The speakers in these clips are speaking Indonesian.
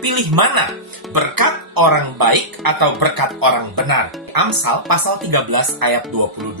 pilih mana? Berkat orang baik atau berkat orang benar? Amsal pasal 13 ayat 22.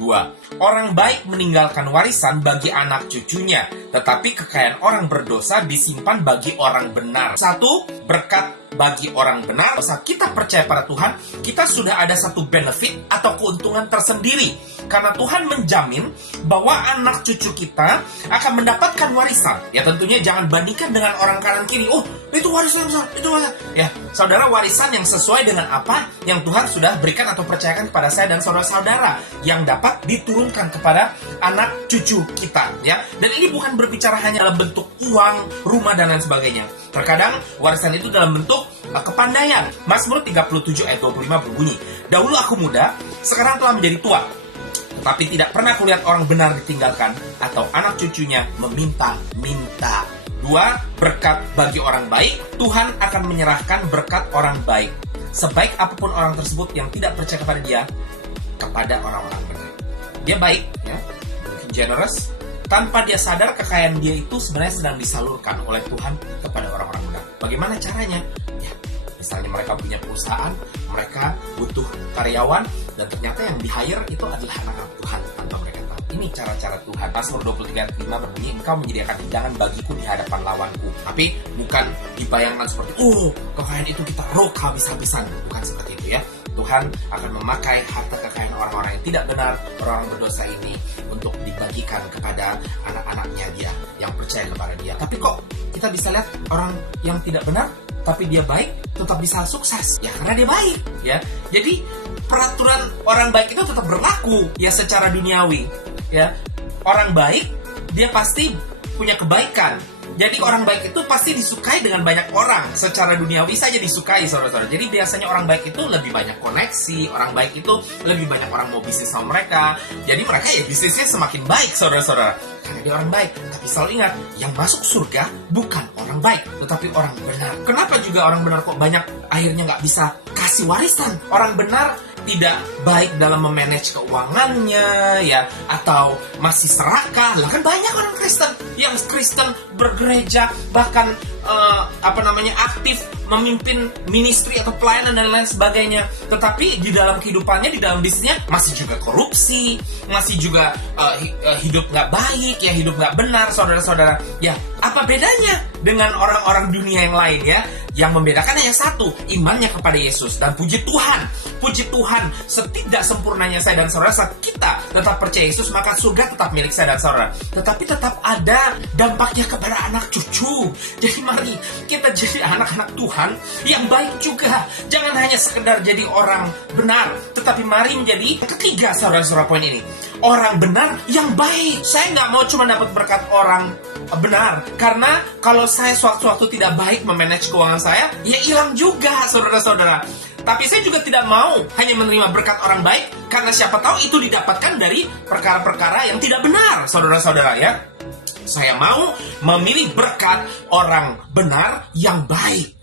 Orang baik meninggalkan warisan bagi anak cucunya, tetapi kekayaan orang berdosa disimpan bagi orang benar. Satu, berkat bagi orang benar. Saat kita percaya pada Tuhan, kita sudah ada satu benefit atau keuntungan tersendiri. Karena Tuhan menjamin bahwa anak cucu kita akan mendapatkan warisan. Ya tentunya jangan bandingkan dengan orang kanan kiri. Oh, itu warisan besar, itu warisan. Ya, saudara, warisan yang sesuai dengan apa yang Tuhan sudah berikan atau percayakan kepada saya dan saudara-saudara yang dapat diturunkan kepada anak cucu kita. Ya, dan ini bukan berbicara hanya dalam bentuk uang, rumah dan lain sebagainya. Terkadang warisan itu dalam bentuk kepandaian. Mazmur 37 ayat 25 berbunyi, "Dahulu aku muda, sekarang telah menjadi tua. Tetapi tidak pernah kulihat orang benar ditinggalkan atau anak cucunya meminta-minta." Dua, berkat bagi orang baik. Tuhan akan menyerahkan berkat orang baik, sebaik apapun orang tersebut yang tidak percaya kepada dia, kepada orang-orang benar. Dia baik, ya, generous, tanpa dia sadar kekayaan dia itu sebenarnya sedang disalurkan oleh Tuhan kepada orang-orang benar. Bagaimana caranya? Ya, misalnya mereka punya perusahaan, mereka butuh karyawan, dan ternyata yang di-hire itu adalah anak-anak Tuhan tanpa mereka tahu. Ini cara-cara Tuhan. Mazmur 23 ayat 5 berbunyi, "Engkau menyediakan hidangan bagiku di hadapan lawanku." Tapi bukan dibayangkan seperti, oh, kekayaan itu kita rok habis-habisan. Bukan seperti itu, ya. Tuhan akan memakai harta kekayaan orang-orang yang tidak benar, orang berdosa ini, untuk dibagikan kepada anak-anaknya dia yang percaya kepada dia. Tapi kok kita bisa lihat orang yang tidak benar tapi dia baik tetap bisa sukses? Ya karena dia baik, ya. Jadi peraturan orang baik itu tetap berlaku, ya, secara duniawi, ya. Orang baik dia pasti punya kebaikan. Jadi orang baik itu pasti disukai dengan banyak orang. Secara duniawi saja disukai, saudara-saudara. Jadi biasanya orang baik itu lebih banyak koneksi. Orang baik itu lebih banyak orang mau bisnis sama mereka. Jadi mereka ya bisnisnya semakin baik, saudara-saudara. Karena dia orang baik. Tapi selalu ingat, yang masuk surga bukan orang baik, tetapi orang benar. Kenapa juga orang benar kok banyak akhirnya nggak bisa kasih warisan? Orang benar tidak baik dalam memanage keuangannya, ya, atau masih serakah. Lah kan banyak orang Kristen yang bergereja, bahkan aktif memimpin ministry atau pelayanan dan lain sebagainya. Tetapi di dalam kehidupannya, di dalam bisnisnya masih juga korupsi, masih juga hidup nggak baik, ya, hidup nggak benar, saudara-saudara. Ya, apa bedanya dengan orang-orang dunia yang lain, ya? Yang membedakan hanya satu, imannya kepada Yesus. Dan puji Tuhan, setidak sempurnanya saya dan saudara, saat kita tetap percaya Yesus, maka surga tetap milik saya dan saudara. Tetapi tetap ada dampaknya kepada anak cucu. Jadi mari kita jadi anak-anak Tuhan yang baik juga. Jangan hanya sekedar jadi orang benar, tetapi mari menjadi ketiga, saudara-saudara, poin ini. Orang benar yang baik. Saya nggak mau cuma dapat berkat orang benar, karena kalau saya sewaktu-waktu tidak baik memanage keuangan saya, ya hilang juga, saudara-saudara. Tapi saya juga tidak mau hanya menerima berkat orang baik, karena siapa tahu itu didapatkan dari perkara-perkara yang tidak benar, saudara-saudara, ya. Saya mau memilih berkat orang benar yang baik.